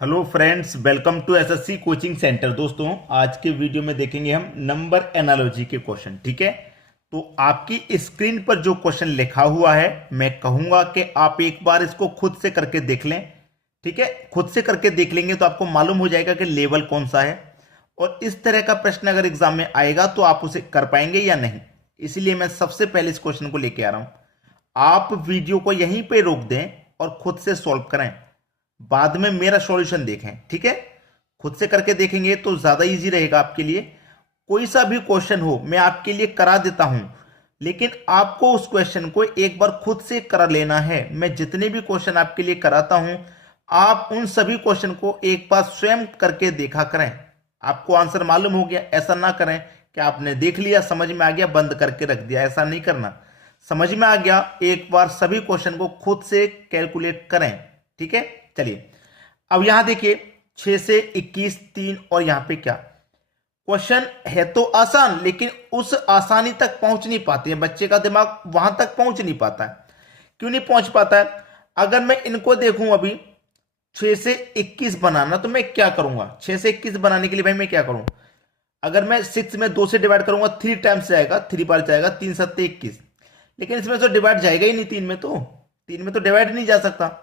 Hello friends, welcome to SSC coaching centre. दोस्तों, आज के वीडियो में देखेंगे हम नंबर एनालॉजी के क्वेश्चन। ठीक है, तो आपकी स्क्रीन पर जो क्वेश्चन लिखा हुआ है, मैं कहूंगा कि आप एक बार इसको खुद से करके देख लें। ठीक है, खुद से करके देख लेंगे तो आपको मालूम हो जाएगा कि लेवल कौन सा है और इस तरह का प्रश्न अगर एग्जाम में आएगा तो आप उसे कर पाएंगे या नहीं। इसलिए मैं सबसे पहले इस क्वेश्चन को लेके आ रहा हूं। आप वीडियो को यहीं पे रोक दें और खुद से सॉल्व करें, बाद में मेरा सॉल्यूशन देखें। ठीक है, खुद से करके देखेंगे तो ज्यादा इजी रहेगा आपके लिए। कोई सा भी क्वेश्चन हो मैं आपके लिए करा देता हूं, लेकिन आपको उस क्वेश्चन को एक बार खुद से करा लेना है। मैं जितने भी क्वेश्चन आपके लिए कराता हूं, आप उन सभी क्वेश्चन को एक बार स्वयं करके देखा करें। आपको आंसर मालूम हो गया, ऐसा ना करें कि आपने देख लिया, समझ में आ गया, बंद करके रख दिया। ऐसा नहीं करना। समझ में आ गया, एक बार सभी क्वेश्चन को खुद से कैलकुलेट करें। ठीक है, चलिए अब यहां देखिए 6 से 21, 3 और यहां पे क्या क्वेश्चन है। तो आसान, लेकिन उस आसानी तक पहुंच नहीं पाती है, बच्चे का दिमाग वहां तक पहुंच नहीं पाता है। क्यों नहीं पहुंच पाता है? अगर मैं इनको देखूं अभी 6 से 21 बनाना, तो मैं क्या करूंगा? 6 से 21 बनाने के लिए भाई मैं क्या करूं? अगर मैं 6 में 2 से डिवाइड करूंगा, 3 टाइम्स जाएगा, 3 बार जाएगा, 3 सत्ते 21। लेकिन इसमें तो डिवाइड जाएगा ही नहीं, 3 में तो डिवाइड नहीं जा सकता।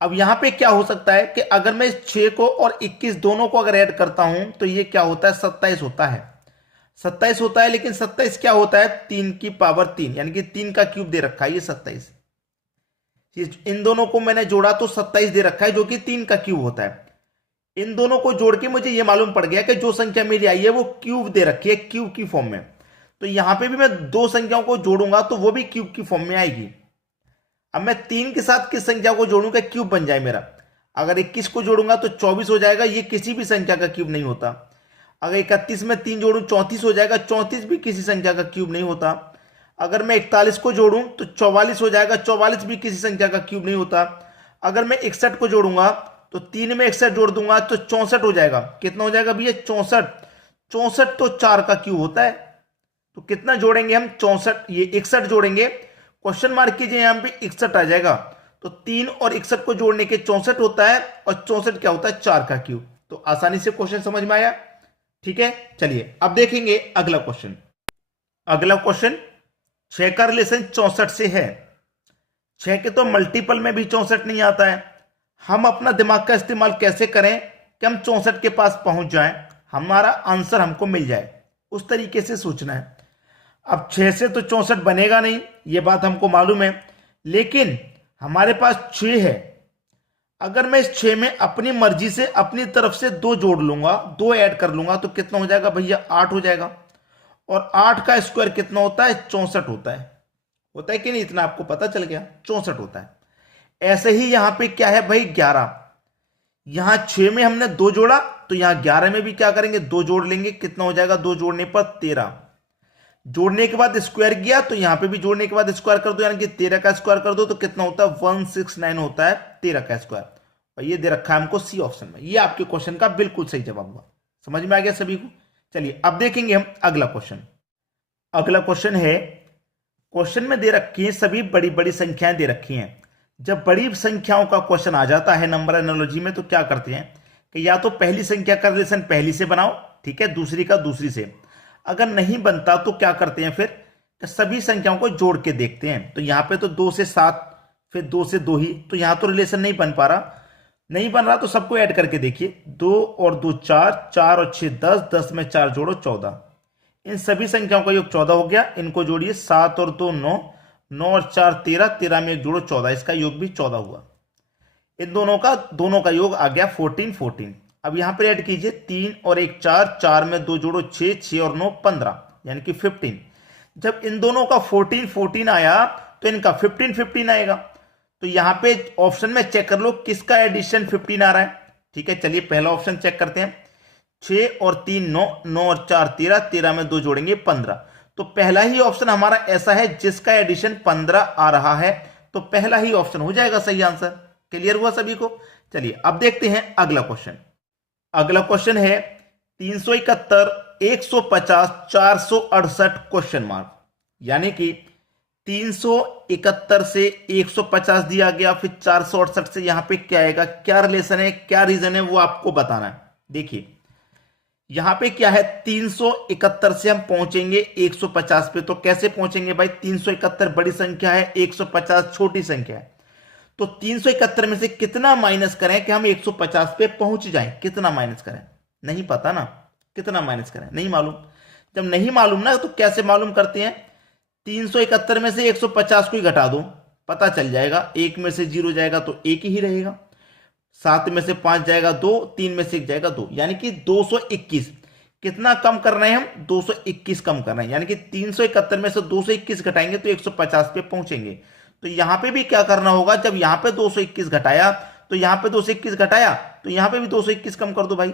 अब यहां पे क्या हो सकता है कि अगर मैं 6 को और 21 दोनों को अगर ऐड करता हूं तो ये क्या होता है? 27 होता है। 27 होता है, लेकिन 27 क्या होता है? 3 की पावर 3, यानी कि 3 का क्यूब दे रखा है ये 27। इन दोनों को मैंने जोड़ा तो 27 दे रखा है, जो कि 3 का क्यूब होता है। इन दोनों को जोड़ के मुझे ये मालूम पड़ गया कि जो संख्या मेरी आई है वो क्यूब दे रखी है, क्यूब की फॉर्म में। तो यहां पे भी मैं दो संख्याओं को जोड़ूंगा तो वो भी क्यूब की फॉर्म में आएगी। अब मैं 3 के साथ किस संख्या को जोड़ूंगा क्यूब बन जाए मेरा? अगर 21 को जोड़ूंगा तो 24 हो जाएगा, ये किसी भी संख्या का क्यूब नहीं होता। अगर 31 में 3 जोड़ूं 34 हो जाएगा, 34 भी किसी संख्या का क्यूब नहीं होता। अगर मैं 41 को जोड़ूं तो 44 हो जाएगा, 44 भी किसी संख्या का क्यूब नहीं होता। अगर मैं 61 को जोड़ूंगा तो 3 में 61 जोड़ दूंगा तो 64 हो जाएगा। कितना हो जाएगा भैया? 64। 64 तो 4 का क्यूब होता है। तो कितना जोड़ेंगे हम? 64, ये 61 जोड़ेंगे, क्वेश्चन मार्क कीजिए, यहां पे 61 आ जाएगा। तो 3 और 61 को जोड़ने के 64 होता है, और 64 क्या होता है? 4 का क्यूब। तो आसानी से क्वेश्चन समझ में आया। ठीक है, चलिए अब देखेंगे अगला क्वेश्चन। अगला क्वेश्चन 6 का रिलेशन 64 से है। 6 के तो मल्टीपल में भी 64 नहीं आता है। हम अपना दिमाग का इस्तेमाल कैसे करें कि हम 64 के पास पहुंच जाएं, हमारा आंसर हमको मिल जाए, उस तरीके से सोचना है। अब 6 से तो 64 बनेगा नहीं, ये बात हमको मालूम है, लेकिन हमारे पास 6 है। अगर मैं इस 6 में अपनी मर्जी से अपनी तरफ से 2 जोड़ लूंगा, 2 ऐड कर लूंगा, तो कितना हो जाएगा भैया? 8 हो जाएगा। और 8 का स्क्वायर कितना होता है? 64 होता है। होता है कि नहीं? इतना आपको पता चल गया, 64 होता है। ऐसे ही यहां पे क्या है भाई? 11। यहां 6 में हमने 2 जोड़ा, तो यहां 11 में भी क्या करेंगे? 2 जोड़ लेंगे। कितना हो जाएगा? 2 जोड़ने पर 13। जोड़ने के बाद स्क्वायर किया तो यहां पे भी जोड़ने के बाद स्क्वायर कर दो, यानी कि 13 का स्क्वायर कर दो तो कितना होता है? 169 होता है 13 का स्क्वायर। और ये दे रखा है हमको सी ऑप्शन में। ये आपके क्वेश्चन का बिल्कुल सही जवाब हुआ। समझ में आ गया सभी को? चलिए अब देखेंगे हम अगला क्वेश्चन। अगला क्वेश्चन है, क्वेश्चन में दे रखी है सभी बड़ी बड़ी संख्याएं दे रखी हैं। जब बड़ी संख्याओं का क्वेश्चन आ जाता है नंबर एनालॉजी में, तो क्या करते हैं कि या तो पहली संख्या का रिलेशन पहली से बनाओ, ठीक है, दूसरी का दूसरी से। अगर नहीं बनता तो क्या करते हैं फिर? तो सभी संख्याओं को जोड़ के देखते हैं। तो यहां पे तो 2 से 7, फिर 2 से 2 ही, तो यहां तो रिलेशन नहीं बन पा रहा। नहीं बन रहा तो सबको ऐड करके देखिए। 2 और 2 4, 4 और 6 10, 10 में 4 जोड़ो 14। इन सभी संख्याओं का योग 14 हो गया। इनको जोड़िए, 7 और 2 9, 9 और 4 13, 13 में 1 जोड़ो 14, इसका योग भी 14 हुआ। इन दोनों का योग आ गया 14 14। अब यहां पर ऐड कीजिए, 3 और 1 4, 4 में 2 जोड़ो 6, 6 और 9 15, यानी कि 15। जब इन दोनों का 14 14 आया तो इनका 15 15 आएगा। तो यहां पे ऑप्शन में चेक कर लो किसका एडिशन 15 आ रहा है। ठीक है, चलिए पहला ऑप्शन चेक करते हैं। 6 और 3 9, 9 और 4 13, 13 में 2 जोड़ेंगे 15। तो पहला ही ऑप्शन हमारा ऐसा है जिसका एडिशन 15 आ रहा है। तो पहला ही ऑप्शन हो जाएगा सही आंसर। क्लियर हुआ सभी को? चलिए अब देखते हैं अगला क्वेश्चन। अगला क्वेश्चन है 371, 150, 468 क्वेश्चन मार्क, यानी कि 371 से 150 दिया गया, फिर 468 से यहां पे क्या आएगा, क्या रिलेशन है, क्या रीजन है, वो आपको बताना है। देखिए यहां पे क्या है, 371 से हम पहुंचेंगे 150 पे, तो कैसे पहुंचेंगे भाई, 371 बड़ी संख्या है, 150 छोटी संख्या है, तो 371 में से कितना माइनस करें कि हम 150 पे पहुंच जाएं, कितना माइनस करें, नहीं पता ना, कितना माइनस करें, नहीं मालूम। जब नहीं मालूम ना तो कैसे मालूम करते हैं, 371 में से 150 को ही घटा दो, पता चल जाएगा, एक में से 0 जाएगा तो एक ही रहेगा, 7 में से 5 जाएगा 2, 3 में से 1 जाएगा 2, यानी कि 221। कितना कम करना है हम, 221 कम करना है, यानी कि 371 में से 221 घटाएंगे तो 150 पे पहुंचेंगे। तो यहां पे भी क्या करना होगा, जब यहां पे 221 घटाया तो यहां पे 221 घटाया तो यहां पे भी 221 कम कर दो भाई,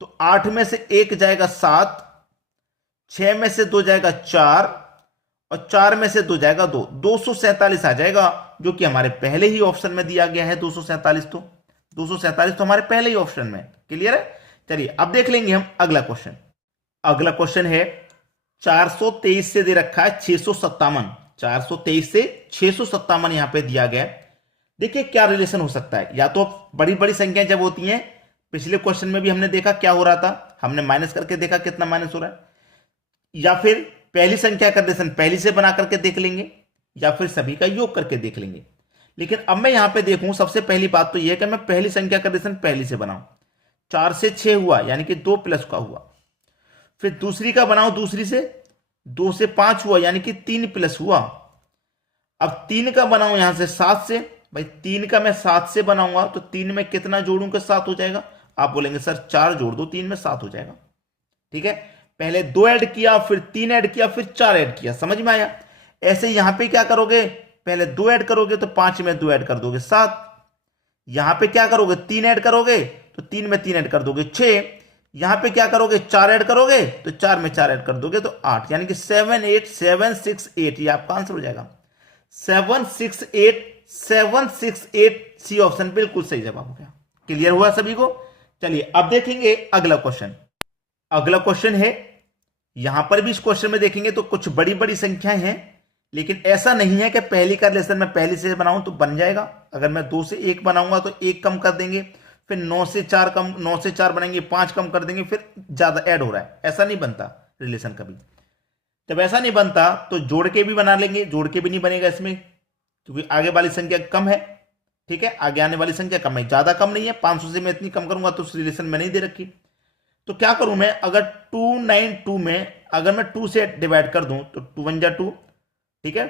तो 8 में से 1 जाएगा 7, 6 में से 2 जाएगा 4 और 4 में से 2 जाएगा 2, 247 आ जाएगा, जो कि हमारे पहले ही ऑप्शन में दिया गया है 247। तो 247 तो हमारे पहले ही ऑप्शन में, क्लियर है। चलिए अब देख लेंगे हम अगला क्वेश्चन। अगला क्वेश्चन है 423 से दे रखा है 657, 423 से 657 यहां पे दिया गया है। देखिए क्या रिलेशन हो सकता है, या तो बड़ी बड़ी संख्याएं जब होती हैं, पिछले क्वेश्चन में भी हमने देखा क्या हो रहा था, हमने माइनस करके देखा कितना माइनस हो रहा है, या फिर पहली संख्या का रिलेशन पहली से बना करके देख लेंगे, या फिर सभी का योग करके देख लेंगे। लेकिन अब मैं यहां पे देखूं, सबसे पहली बात तो यह है कि मैं पहली संख्या का रिलेशन पहली से बनाऊं, 4 से 6 हुआ यानी कि 2 प्लस का हुआ, फिर दूसरी का बनाऊं दूसरी से, 2 से 5 हुआ यानी कि 3 प्लस हुआ, अब 3 का बनाऊं यहां से 7 से, भाई 3 का मैं 7 से बनाऊंगा तो 3 में कितना जोड़ूं कि 7 हो जाएगा, आप बोलेंगे सर 4 जोड़ दो 3 में 7 हो जाएगा, ठीक है। पहले 2 ऐड किया, फिर 3 ऐड किया, फिर 4 ऐड किया, समझ में आया। ऐसे यहां पे क्या करोगे, पहले 2 ऐड करोगे तो 5 में 2 ऐड कर दोगे 7, यहां पे क्या करोगे 3 ऐड करोगे तो 3 में 3 ऐड कर दोगे 6, यहां पे क्या करोगे 4 ऐड करोगे तो 4 में 4 ऐड कर दोगे तो 8, यानी कि 78768 ये आपका आंसर हो जाएगा, 768 768 सी ऑप्शन बिल्कुल सही जवाब हो गया। क्लियर हुआ सभी को। चलिए अब देखेंगे अगला क्वेश्चन। अगला क्वेश्चन है, यहां पर भी इस क्वेश्चन में देखेंगे तो कुछ बड़ी बड़ी संख्याएं हैं, लेकिन ऐसा नहीं है कि पहली का रिलेशन मैं पहली से बनाऊं तो बन जाएगा। अगर मैं 2 से 1 बनाऊंगा तो 1 कम कर देंगे, फिर 9 से 4 कम, 9 से 4 बनाएंगे 5 कम कर देंगे, फिर ज्यादा ऐड हो रहा है, ऐसा नहीं बनता रिलेशन कभी। जब ऐसा नहीं बनता तो जोड़ के भी बना लेंगे, जोड़ के भी नहीं बनेगा इसमें, क्योंकि आगे वाली संख्या कम है, ठीक है, आगे आने वाली संख्या कम है, ज्यादा कम नहीं है, 500 से मैं इतनी कम करूंगा तो उस रिलेशन में नहीं दे रखी। तो क्या करूं मैं, अगर 292 में अगर मैं 2 से डिवाइड कर दूं तो 2 1 जा 2, ठीक है,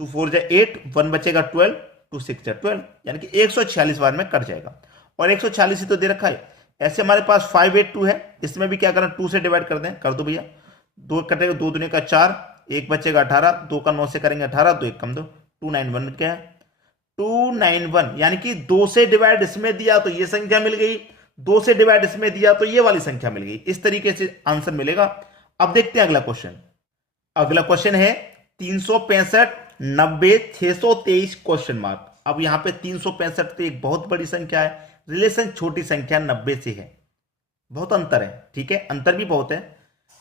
2 4 जा 8, 1 बचेगा 12, 2 6 जा 12, यानी कि 146 बार में कट जाएगा, और 146 ही तो दे रखा है। ऐसे हमारे पास 582 है, इसमें भी क्या करना, 2 से डिवाइड कर दें, कर दो भैया, 2 कटेगा, 2 दूनी का 4, 1 बचेगा 18, 2 का 9 से करेंगे 18, 2 1 कम दो, 291 क्या है 291, यानी कि 2 से डिवाइड इसमें दिया तो ये संख्या मिल गई, 2 से डिवाइड इसमें दिया तो ये वाली संख्या मिल गई, इस तरीके से आंसर मिलेगा। अब देखते हैं अगला क्वेश्चन। अगला क्वेश्चन है 365 90 623 क्वेश्चन मार्क। अब यहां पे 365 तो एक बहुत बड़ी संख्या है, रिलेशन छोटी संख्या 90 से है, बहुत अंतर है, ठीक है, अंतर भी बहुत है।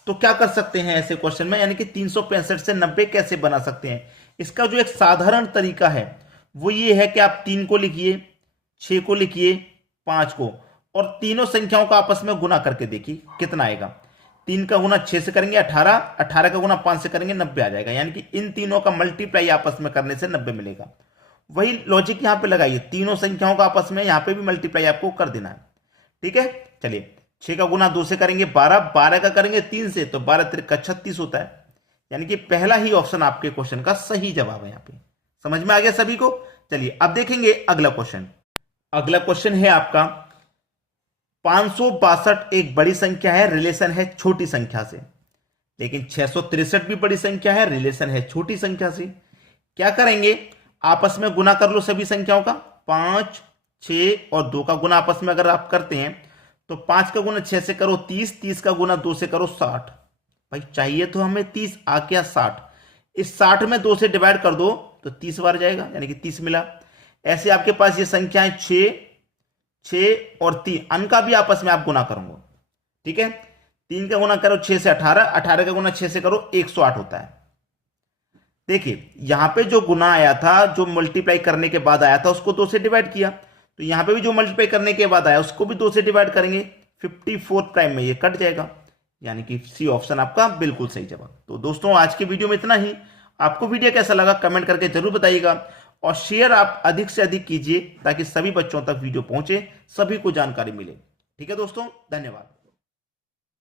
तो क्या कर सकते हैं ऐसे क्वेश्चन में, यानी कि 365 से 90 कैसे बना सकते हैं। इसका जो एक साधारण तरीका है वो ये है कि आप 3 को लिखिए, 6 को लिखिए, 5 को, और तीनों संख्याओं का आपस में गुना करके देखिए कितना आएगा। 3 का गुना 6 से करेंगे 18, 18 का गुना 5 से करेंगे 90 आ जाएगा, यानी कि इन तीनों का मल्टीप्लाई आपस में करने से 90 मिलेगा। वही लॉजिक यहां पे लगाइए, तीनों संख्याओं का आपस में यहां पे भी मल्टीप्लाई आपको कर देना है, ठीक है। चलिए 6 का गुना 2 से करेंगे 12, 12 का करेंगे 3 से तो 12 तिरका 36 होता है, यानी कि पहला ही ऑप्शन आपके क्वेश्चन का सही जवाब है। यहां पे समझ में आ गया सभी को। चलिए अब देखेंगे अगला क्वेश्चन। अगला क्वेश्चन है आपका 562 एक बड़ी संख्या है, रिलेशन है छोटी संख्या से, लेकिन 663 भी बड़ी संख्या है, रिलेशन है छोटी संख्या से। क्या करेंगे, आपस में गुना कर लो सभी संख्याओं का, 5 6 और 2 का गुना आपस में अगर आप करते हैं तो 5 का गुना 6 से करो 30, 30 का गुना 2 से करो 60। भाई चाहिए तो हमें 30, आ गया 60, इस 60 में 2 से डिवाइड कर दो तो 30 बार जाएगा, यानी कि 30 मिला। ऐसे आपके पास ये संख्याएं 6 6 और 3, अंक का भी आपस में आप गुना करोगे, ठीक है। 3 का गुना करो 6 से 18, 18 का गुना 6 से करो 108 होता है। देखिए यहां पे जो गुना आया था, जो मल्टीप्लाई करने के बाद आया था, उसको 2 से डिवाइड किया, तो यहां पे भी जो मल्टीप्लाई करने के बाद आया उसको भी 2 से डिवाइड करेंगे, 54 प्राइम में ये कट जाएगा, यानी कि सी ऑप्शन आपका बिल्कुल सही जवाब। तो दोस्तों आज की वीडियो में इतना ही। आपको वीडियो कैसा लगा कमेंट करके जरूर बताइएगा, और शेयर आप अधिक से अधिक कीजिए ताकि सभी बच्चों तक वीडियो पहुंचे, सभी को जानकारी मिले। ठीक है दोस्तों, धन्यवाद।